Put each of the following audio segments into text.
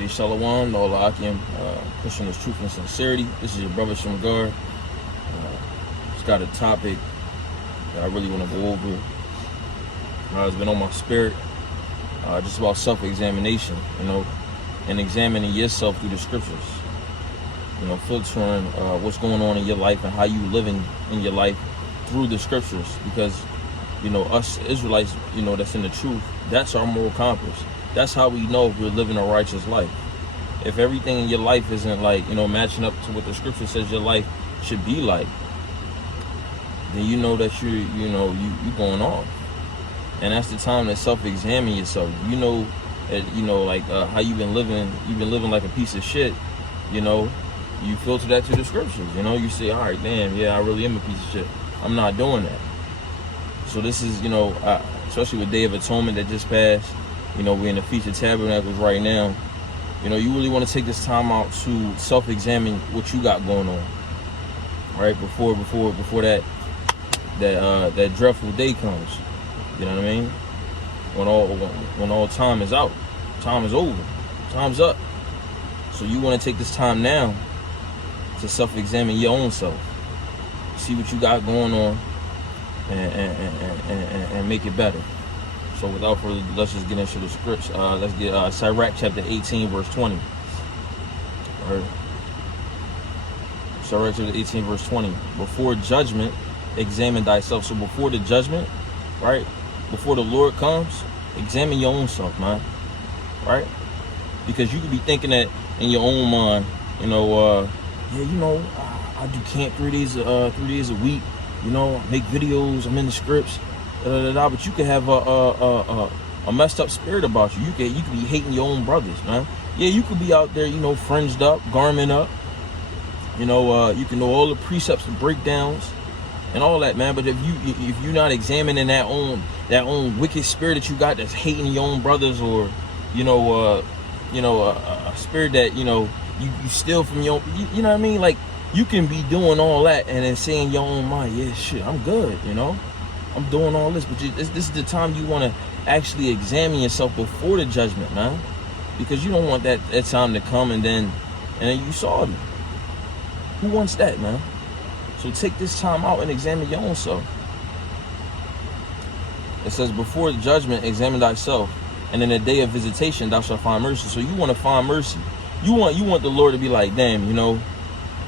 say Shalom, no Akim, pushing this truth and sincerity. This is your brother Shamgar. Just got a topic that I really want to go over. It's been on my spirit, just about self-examination, and examining yourself through the scriptures. Filtering what's going on in your life and how you living in your life through the scriptures. Because, us Israelites, that's in the truth, that's our moral compass. That's how we know if we're living a righteous life. If everything in your life isn't matching up to what the scripture says your life should be like, then you know that you're going off. And that's the time to self-examine yourself. How you've been living like a piece of shit, you filter that to the scriptures, you say, all right, damn, yeah, I really am a piece of shit. I'm not doing that. So this is, especially with Day of Atonement that just passed, we're in the Feast of Tabernacles right now. You really want to take this time out to self-examine what you got going on, right? Before that dreadful day comes. You know what I mean? When all time is out, time is over, time's up. So you want to take this time now to self-examine your own self, see what you got going on, and make it better. So without further ado, let's just get into the scripts. Let's get Sirach chapter 18, verse 20. All right. Sirach chapter 18, verse 20. Before judgment, examine thyself. So before the judgment, right? Before the Lord comes, examine your own self, man. Right? Because you could be thinking that in your own mind, I do camp 3 days a week. I make videos. I'm in the scripts. But you could have a messed up spirit about you. You could be hating your own brothers, man. Yeah, you could be out there, fringed up, garment up. You can know all the precepts and breakdowns and all that, man. But if you're not examining that own wicked spirit that you got that's hating your own brothers, or a spirit that you steal from your own, you know what I mean? Like, you can be doing all that and then saying in your own mind, yeah, shit, I'm good, I'm doing all this. But this is the time you want to actually examine yourself before the judgment, man. Because you don't want that time to come and then you saw me. Who wants that, man? So take this time out and examine your own self. It says, before judgment, examine thyself, and in the day of visitation thou shalt find mercy. So you want to find mercy. You want the Lord to be like, damn,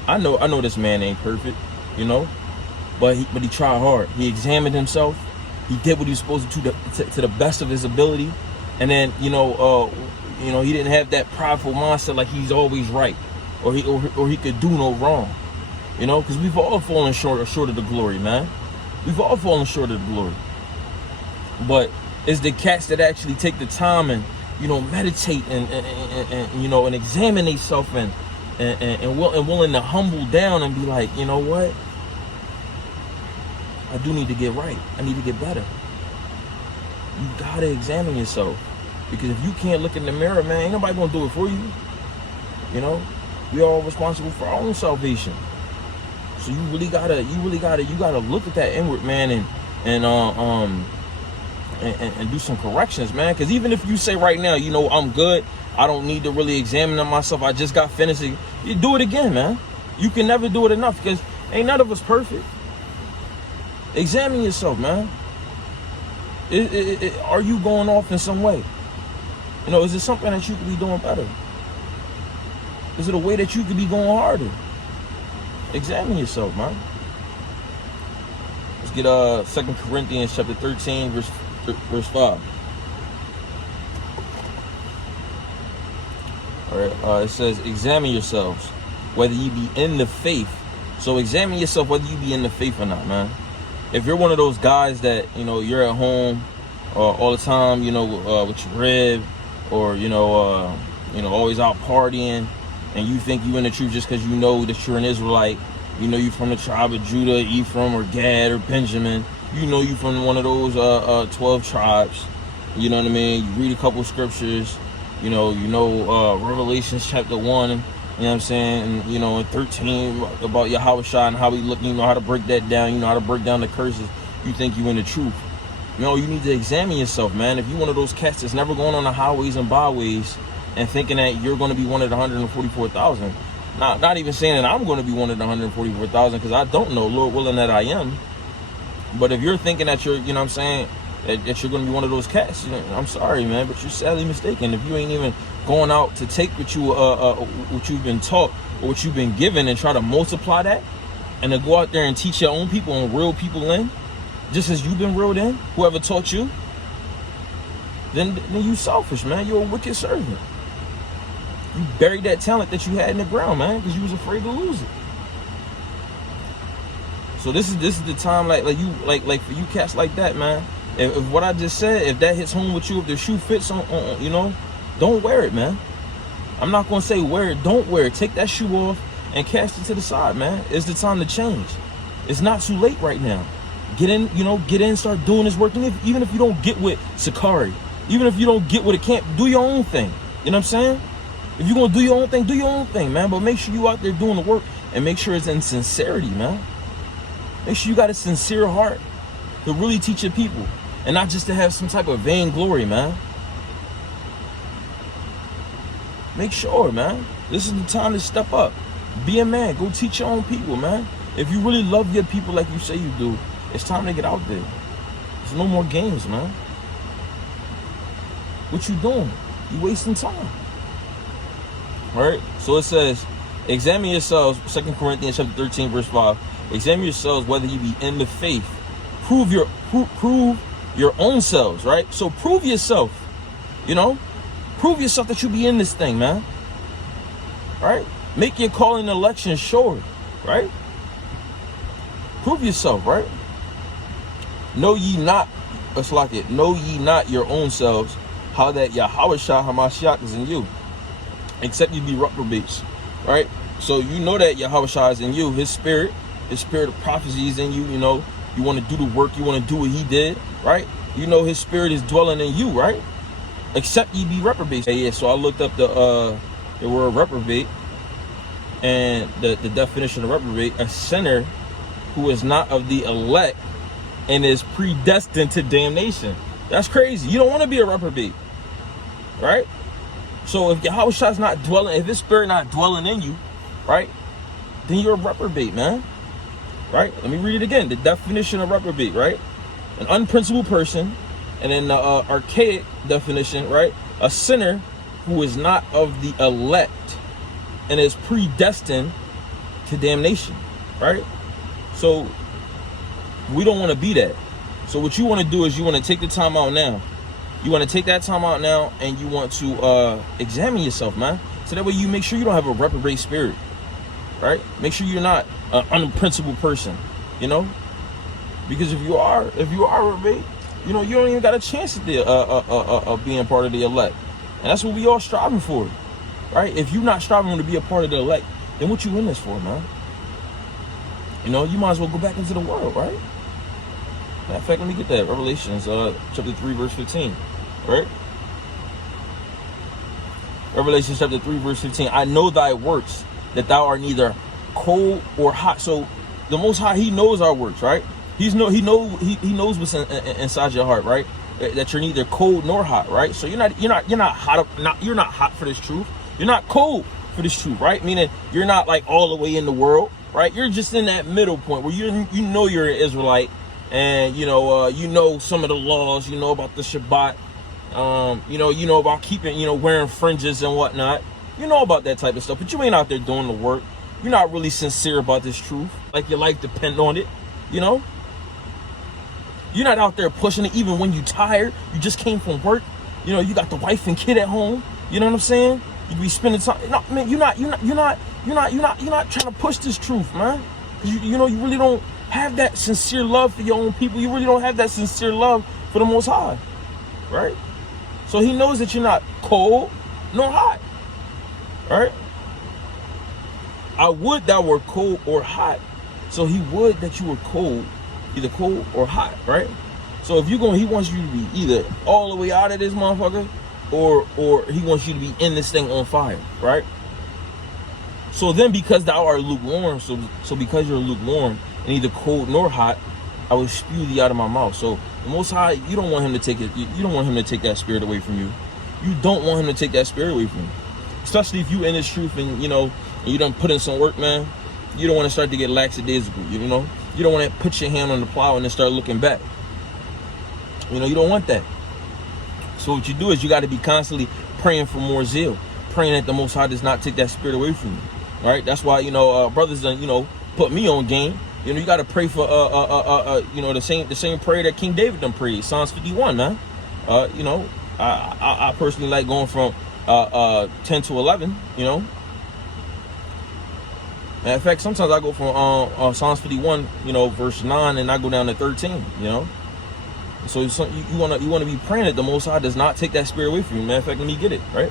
I know this man ain't perfect, but he tried hard. He examined himself. He did what he was supposed to to the best of his ability. And then he didn't have that prideful mindset like he's always right, or he could do no wrong. Because we've all fallen short of the glory, man. We've all fallen short of the glory. But it's the cats that actually take the time and meditate and examine themselves and willing to humble down and be like, you know what? I do need to get right. I need to get better. You gotta examine yourself, because if you can't look in the mirror, man, ain't nobody gonna do it for you. We all responsible for our own salvation. So you really gotta look at that inward, man, and do some corrections, man. Because even if you say right now, I'm good, I don't need to really examine myself, I just got finished, you do it again, man. You can never do it enough, because ain't none of us perfect. Examine yourself, man. Are you going off in some way? Is it something that you could be doing better? Is it a way that you could be going harder? Examine yourself, man. Let's get 2 Corinthians chapter 13, verse 5. All right, it says, examine yourselves whether you be in the faith. So examine yourself whether you be in the faith or not, man. If you're one of those guys that, you're at home all the time, with your rib, or, always out partying, and you think you in the truth just because you know that you're an Israelite, you from the tribe of Judah, Ephraim, or Gad, or Benjamin, you from one of those 12 tribes, you know what I mean? You read a couple scriptures, Revelations chapter 1, you know what I'm saying, and, in 13 about Yahweh and how he looked, how to break that down, how to break down the curses. You think you in the truth. You need to examine yourself, man. If you one of those cats that's never going on the highways and byways, and thinking that you're going to be one of the 144,000. Not even saying that I'm going to be one of the 144,000, because I don't know, Lord willing, that I am. But if you're thinking that you're, you know what I'm saying, that you're going to be one of those cats, I'm sorry, man, but you're sadly mistaken. If you ain't even going out to take what you've been taught or what you've been given and try to multiply that, and to go out there and teach your own people and reel people in, just as you've been reeled in, whoever taught you, then you selfish, man. You're a wicked servant. You buried that talent that you had in the ground, man, because you was afraid to lose it. So this is the time, like for you cats like that, man. If what I just said, if that hits home with you, if the shoe fits on, you know, don't wear it, man. I'm not gonna say wear it. Don't wear it. Take that shoe off and cast it to the side, man. It's the time to change. It's not too late right now. Get in, start doing this work. And even if you don't get with Sakari, even if you don't get with a camp, do your own thing. You know what I'm saying? If you're gonna do your own thing, man. But make sure you out there doing the work, and make sure it's in sincerity, man. Make sure you got a sincere heart to really teach your people, and not just to have some type of vainglory, man. Make sure, man. This is the time to step up. Be a man. Go teach your own people, man. If you really love your people like you say you do, it's time to get out there. There's no more games, man. What you doing? You wasting time. All right? So it says, examine yourselves, 2 Corinthians chapter 13, verse 5. Examine yourselves whether you be in the faith. Prove your own selves, right? So prove yourself, prove yourself that you be in this thing, man. Right? Make your calling and election sure, right? Prove yourself, right? Know ye not your own selves, how that Yahushua HaMashiach is in you, except you be reprobates, right? So you know that Yahushua is in you, his spirit of prophecy is in you, you want to do the work, you want to do what he did, right? His spirit is dwelling in you, right? Except ye be reprobates. Yeah, so I looked up the word reprobate, and the definition of reprobate: a sinner who is not of the elect and is predestined to damnation. That's crazy. You don't want to be a reprobate, right? So if Yahushua's not dwelling, if his spirit not dwelling in you, right, then you're a reprobate, man. Right? Let me read it again. The definition of reprobate, right? An unprincipled person. And then the archaic definition, right? A sinner who is not of the elect and is predestined to damnation, right? So we don't want to be that. So what you want to do is you want to take the time out now. You want to take that time out now, and you want to examine yourself, man. So that way you make sure you don't have a reprobate spirit, right? Make sure you're not an unprincipled person, because if you are a reprobate, you don't even got a chance at being part of the elect. And that's what we all striving for, right? If you're not striving to be a part of the elect, then what you in this for, man? You might as well go back into the world, right? Matter of fact, let me get that. Revelations chapter 3, verse 15, right? Revelation chapter 3, verse 15. I know thy works, that thou art neither cold or hot. So the Most High, he knows our works, right? He knows what's inside your heart, right? That you're neither cold nor hot, right? So you're not hot for this truth. You're not cold for this truth, right? Meaning you're not like all the way in the world, right? You're just in that middle point where you're an Israelite, and you know some of the laws, about the Shabbat, you know about keeping, wearing fringes and whatnot. You know about that type of stuff, but you ain't out there doing the work. You're not really sincere about this truth, like your life depend on it, You're not out there pushing it even when you tired. You just came from work. You got the wife and kid at home. You know what I'm saying? You be spending time. No, man, you're not trying to push this truth, man. You really don't have that sincere love for your own people. You really don't have that sincere love for the Most High, right? So he knows that you're not cold nor hot, right? I would thou were cold or hot. So he would that you were cold, either cold or hot, right? So if he wants you to be either all the way out of this motherfucker, or he wants you to be in this thing on fire, right? So then, because thou art lukewarm, so because you're lukewarm and neither cold nor hot, I will spew thee out of my mouth. So the Most High, you don't want him to take it. You don't want him to take that spirit away from you. You don't want him to take that spirit away from you. Especially if you in this truth and, you know, and you done put in some work, man. You don't want to start to get lackadaisical, you know? You don't want to put your hand on the plow and then start looking back. You know, you don't want that. So what you do is you got to be constantly praying for more zeal. Praying that the Most High does not take that spirit away from you. Right? That's why, you know, brothers done, you know, put me on game. You know, you got to pray for, you know, the same prayer that King David done prayed. Psalms 51, man. You know, I personally like going from 10 to 11, you know. Matter of fact, sometimes I go from Psalms 51, you know, verse 9, and I go down to 13, you know. So you want to be praying that the Most High does not take that spirit away from you. Matter of fact, let me get it, right?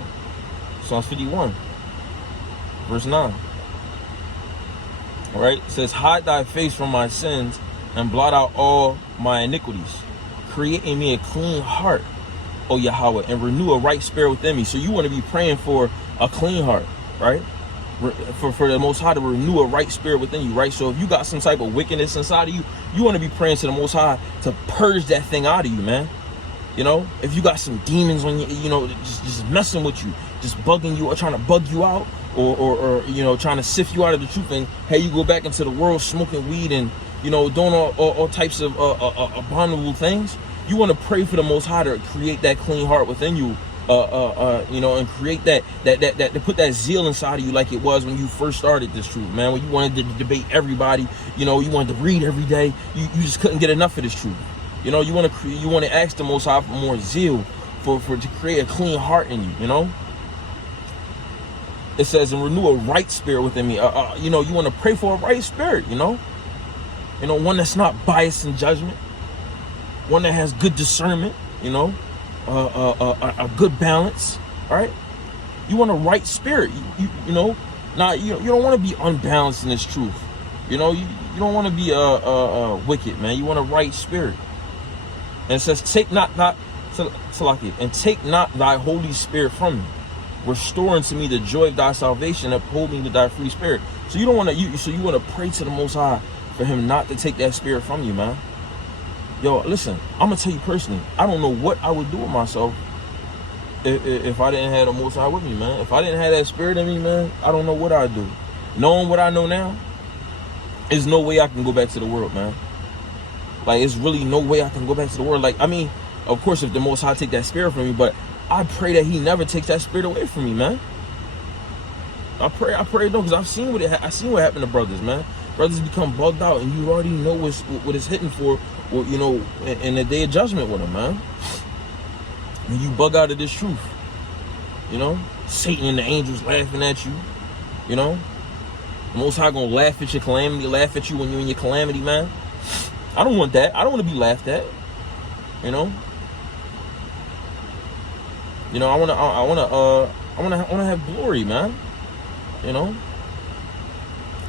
Psalms 51, verse 9. All right, it says, hide thy face from my sins and blot out all my iniquities. Create in me a clean heart, O Yahweh, and renew a right spirit within me. So you want to be praying for a clean heart, right? For the Most High to renew a right spirit within you, right? So if you got some type of wickedness inside of you, you want to be praying to the Most High to purge that thing out of you, man. You know, if you got some demons on you, you know, just messing with you, just bugging you or trying to bug you out, or you know, trying to sift you out of the truth, and hey, you go back into the world smoking weed and, you know, doing all types of abominable things. You want to pray for the Most High to create that clean heart within you, you know, and create that to put that zeal inside of you like it was when you first started this truth, man. When you wanted to debate everybody, you know, you wanted to read every day. You just couldn't get enough of this truth. You know, you want to ask the Most High for more zeal, for to create a clean heart in you. You know, it says, and renew a right spirit within me. You know, you want to pray for a right spirit. You know, one that's not biased in judgment, one that has good discernment. You know, a good balance. All right, you want a right spirit. You know, now you don't want to be unbalanced in this truth. You know, you don't want to be wicked, man. You want a right spirit. And it says, take not thy Holy Spirit from me. Restore unto me the joy of thy salvation, uphold me with thy free spirit. So you don't want to, so you want to pray to the Most High for him not to take that spirit from you, man. Yo, listen, I'm gonna tell you personally, I don't know what I would do with myself if I didn't have the Most High with me, man. If I didn't have that spirit in me, man, I don't know what I'd do. Knowing what I know now, there's no way I can go back to the world, man. Like, it's really no way I can go back to the world. Like, I mean, of course, if the Most High take that spirit from me, but I pray that he never takes that spirit away from me, man. I pray though, because I've seen what happened to brothers, man. Brothers become bugged out, and you already know what it's hitting for, you know, in the day of judgment with them, man. When you bug out of this truth, you know, Satan and the angels laughing at you, you know. The Most High gonna laugh at your calamity, laugh at you when you're in your calamity, man. I don't want that. I don't want to be laughed at. You know. You know, I want to have glory, man. You know.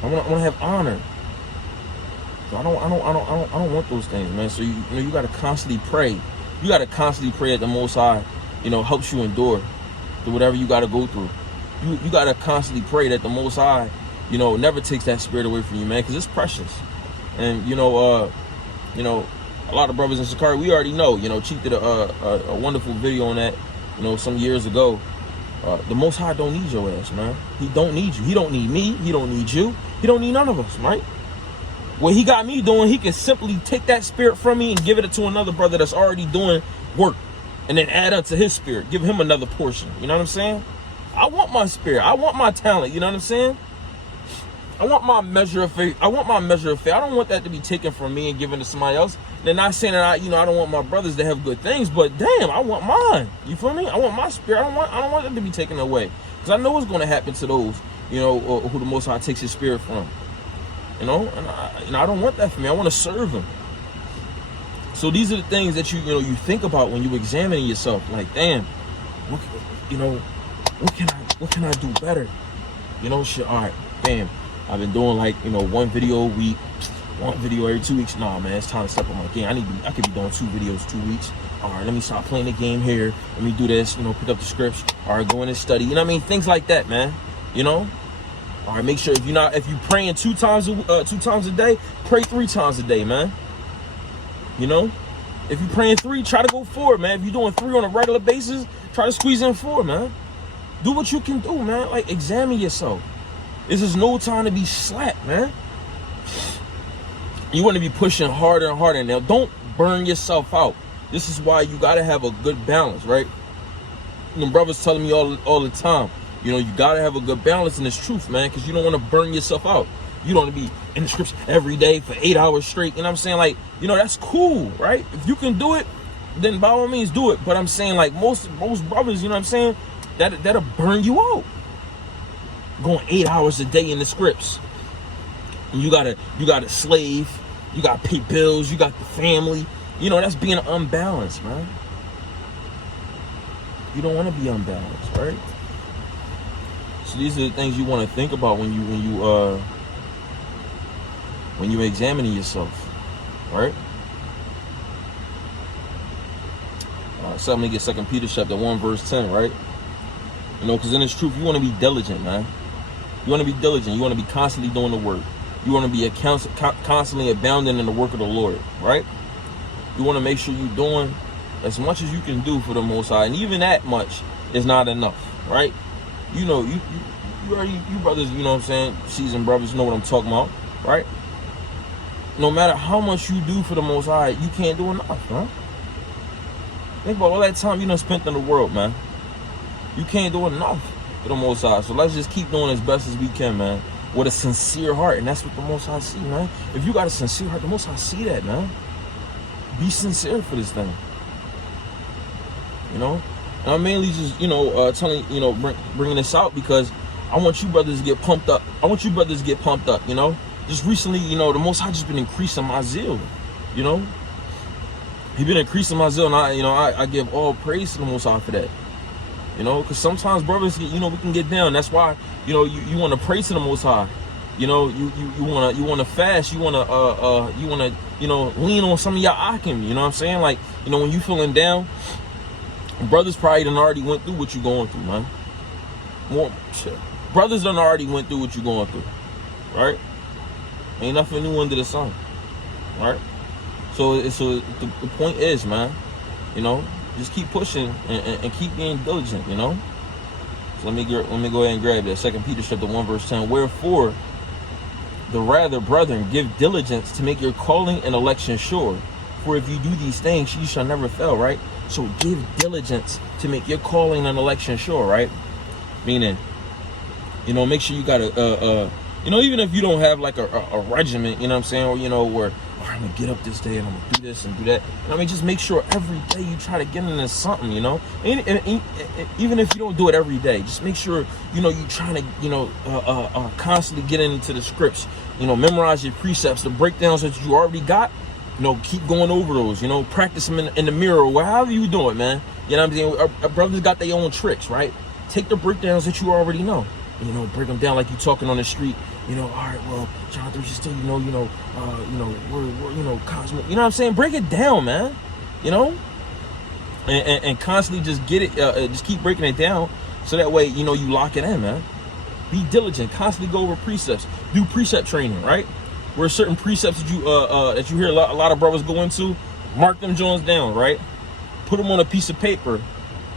I want to have honor. So I don't want those things, man. So you got to constantly pray. You got to constantly pray that the Most High, you know, helps you endure through whatever you got to go through. You got to constantly pray that the Most High, you know, never takes that spirit away from you, man, because it's precious. And you know, a lot of brothers in Sakari, we already know. You know, Chief did a wonderful video on that, you know, some years ago. The Most High don't need your ass, man. He don't need you. He don't need me. He don't need you. He don't need none of us, right? What he got me doing, he can simply take that spirit from me and give it to another brother that's already doing work, and then add unto his spirit, give him another portion. You know what I'm saying? I want my spirit. I want my talent. You know what I'm saying? I want my measure of faith. I want my measure of faith. I don't want that to be taken from me and given to somebody else. They're not saying that I don't want my brothers to have good things, but damn, I want mine. You feel me? I want my spirit. I don't want that to be taken away, because I know what's going to happen to those, you know, who the Most High takes his spirit from. You know, and I don't want that for me. I want to serve him. So these are the things that you think about when you examining yourself. Like, damn, what can I do better? You know, shit. All right, bam. I've been doing like, you know, one video a week, one video every 2 weeks. Nah, man, it's time to step up my game. I could be doing 2 videos 2 weeks. All right, let me stop playing the game here. Let me do this. You know, pick up the scripts. All right, go in and study. You know what I mean? Things like that, man. You know. All right, make sure if you praying 2 times a day, pray 3 times a day, man. You know, If you're praying 3, try to go 4, man. If you're doing 3 on a regular basis, try to squeeze in 4, man. Do what you can do, man. Like, examine yourself. This is no time to be slack, man. You want to be pushing harder and harder. Now, don't burn yourself out. This is why you got to have a good balance, right? And brothers telling me all the time, you know, you got to have a good balance in this truth, man, because you don't want to burn yourself out. You don't want to be in the scripts every day for 8 hours straight. You know what I'm saying? Like, you know, that's cool, right? If you can do it, then by all means do it. But I'm saying, like, most brothers, you know what I'm saying, that'll burn you out. Going 8 hours a day in the scripts. And you got a slave. You got to pay bills. You got the family. You know, that's being unbalanced, man. You don't want to be unbalanced, right? So these are the things you want to think about when you examining yourself, right? So I'm gonna get 2 Peter chapter 1 verse 10, right? You know, because in this truth, you want to be diligent, man. You want to be diligent. You want to be constantly doing the work. You want to be constantly abounding in the work of the Lord, right? You want to make sure you're doing as much as you can do for the Most High, and even that much is not enough, right? You know, you brothers, you know what I'm saying, seasoned brothers know what I'm talking about, right? No matter how much you do for the Most High, you can't do enough, man. Think about all that time you done spent in the world, man. You can't do enough for the Most High. So let's just keep doing as best as we can, man, with a sincere heart. And that's what the Most High see, man. If you got a sincere heart, the Most High see that, man. Be sincere for this thing. You know? And I'm mainly just, you know, telling, you know, bringing this out because I want you brothers to get pumped up. You know? Just recently, you know, the Most High just been increasing my zeal, you know? He been increasing my zeal, and I give all praise to the Most High for that. You know, because sometimes brothers, you know, we can get down. That's why, you know, you want to pray to the Most High. You know, you want to fast. You want to you know, lean on some of your akim. You know what I'm saying? Like, you know, when you feeling down, brothers probably done already went through what you going through, man. Brothers done already went through what you going through, right? Ain't nothing new under the sun, right? So the point is, man, you know, just keep pushing and keep being diligent, you know. So let me go ahead and grab that 2 Peter chapter 1 verse 10. Wherefore, the rather, brethren, give diligence to make your calling and election sure. For if you do these things, you shall never fail, right? So give diligence to make your calling and election sure, right? Meaning, you know, make sure you got you know, even if you don't have like a regiment, you know what I'm saying, or you know, where I'm gonna get up this day and I'm gonna do this and do that. You know, I mean, just make sure every day you try to get into something, you know. And even if you don't do it every day, just make sure, you know, you trying to, you know, constantly get into the scripts. You know, memorize your precepts, the breakdowns that you already got. You know, keep going over those. You know, practice them in the mirror, or however you do it, man. You know what I'm saying? Our brothers got their own tricks, right? Take the breakdowns that you already know. You know, break them down like you talking on the street. You know, all right, well, John 3:16, we're cosmic. You know what I'm saying? Break it down, man. You know, and constantly just get it, just keep breaking it down, so that way, you know, you lock it in, man. Be diligent. Constantly go over precepts. Do precept training, right? Where certain precepts that you hear a lot of brothers go into, mark them joints down, right? Put them on a piece of paper.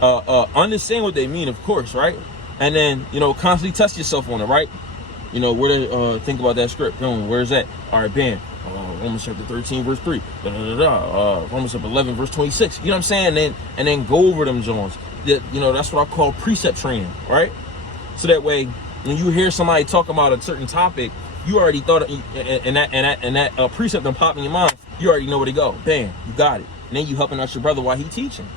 Understand what they mean, of course, right? And then, you know, constantly test yourself on it, right? You know, where to think about that script. Where's that? All right, bam. Romans chapter 13, verse 3. Romans chapter 11, verse 26. You know what I'm saying? And then go over them joints. You know, that's what I call precept training, right? So that way, when you hear somebody talk about a certain topic, you already thought, and that precept done pop in your mind, you already know where to go. Bam, you got it. And then you helping out your brother while he teaching.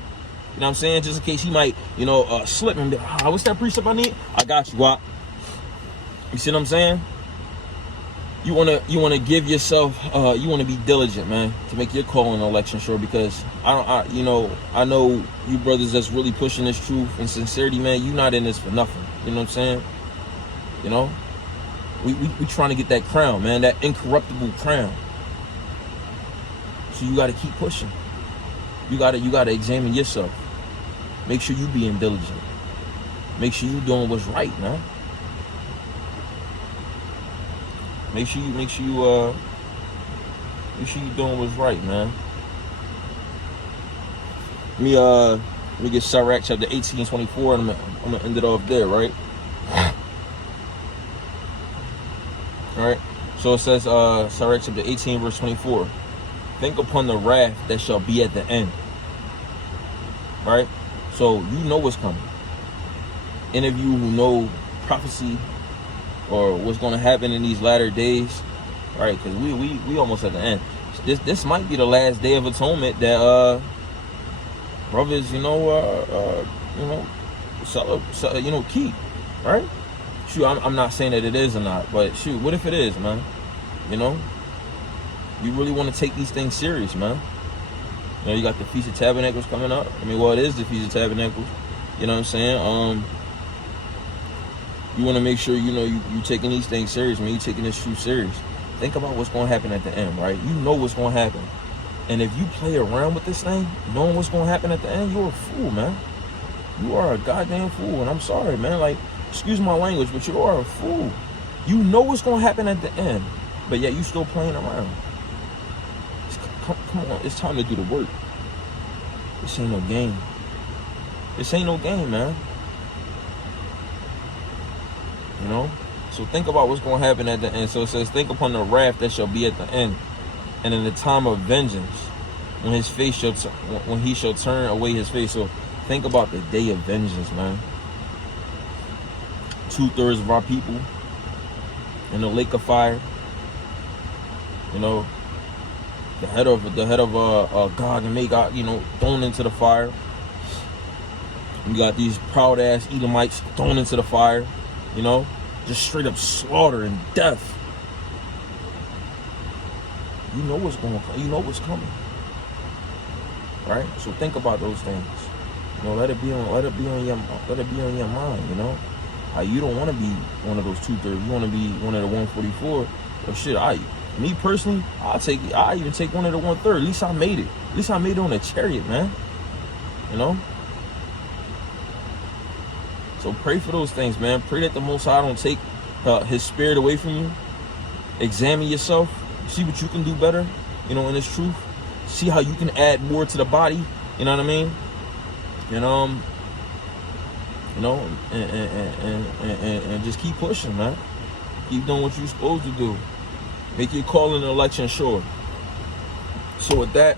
You know what I'm saying? Just in case he might, you know, slip and be like, what's that precept I need? I got you, Wop. You see what I'm saying? You wanna give yourself, you wanna be diligent, man, to make your call in election sure, because I know you brothers that's really pushing this truth and sincerity, man. You not in this for nothing. You know what I'm saying? You know, we trying to get that crown, man, that incorruptible crown. So you got to keep pushing. You gotta examine yourself. Make sure you being diligent. Make sure you doing what's right, man. Make sure you doing what's right, man. Let me get Sirach chapter 18:24, and I'm gonna end it off there, right? All right. So it says, Sirach chapter 18, verse 24. Think upon the wrath that shall be at the end. Right? So you know what's coming. Any of you who know prophecy or what's going to happen in these latter days, right? Because we almost at the end. This might be the last day of atonement that brothers, keep, right? Shoot, I'm not saying that it is or not, but shoot, what if it is, man? You know, you really want to take these things serious, man. You know, you got the Feast of Tabernacles coming up. I mean, well, it is the Feast of Tabernacles. You know what I'm saying? You want to make sure, you taking these things serious, man. You taking this truth serious. Think about what's going to happen at the end, right? You know what's going to happen. And if you play around with this thing, knowing what's going to happen at the end, you're a fool, man. You are a goddamn fool. And I'm sorry, man. Like, excuse my language, but you are a fool. You know what's going to happen at the end, but yet you still playing around. Come on, it's time to do the work. This ain't no game. This ain't no game, man. You know? So think about what's going to happen at the end. So it says, think upon the wrath that shall be at the end, and in the time of vengeance, when he shall turn away his face. So think about the day of vengeance, man. 2/3 of our people in the lake of fire. You know, the head of Gog and Magog, thrown into the fire. We got these proud ass Edomites thrown into the fire. Just straight up slaughter and death. You know what's going on. You know what's coming, right? So think about those things. Let it be on your mind. You don't want to be one of those 2/3. You want to be one of the 144. Or shit, me personally, I even take one of the 1/3. At least I made it. At least I made it on a chariot, man. So pray for those things, man. Pray that the Most High don't take his spirit away from you. Examine yourself. See what you can do better, in this truth. See how you can add more to the body. You know what I mean? And just keep pushing, man. Keep doing what you're supposed to do. Make your call in the election sure. So with that,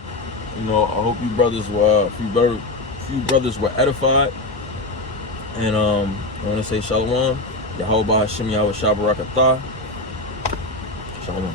I hope you brothers were few brothers were edified. And I want to say shalom. Yahweh Hashem Yahweh Shabbarakatah. Shalom.